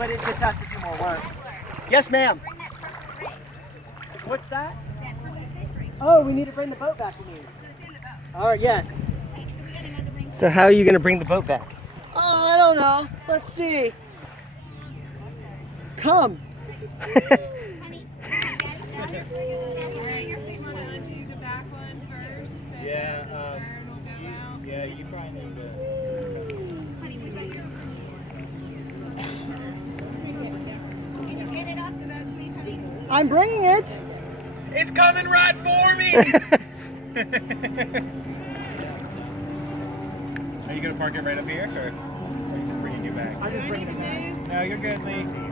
but it just has to do more work. Yes, ma'am. What's that? Oh, we need to bring the boat back, you mean? All right, yes. So how are you going to bring the boat back? Oh, I don't know. Let's see. Come. Yeah, you probably need to. Can you get it off the boat, please, honey? I'm bringing it. It's coming right for me! Are you going to park it right up here, or are you just bringing you back? I'm just bringing it back. No, you're good, Lee.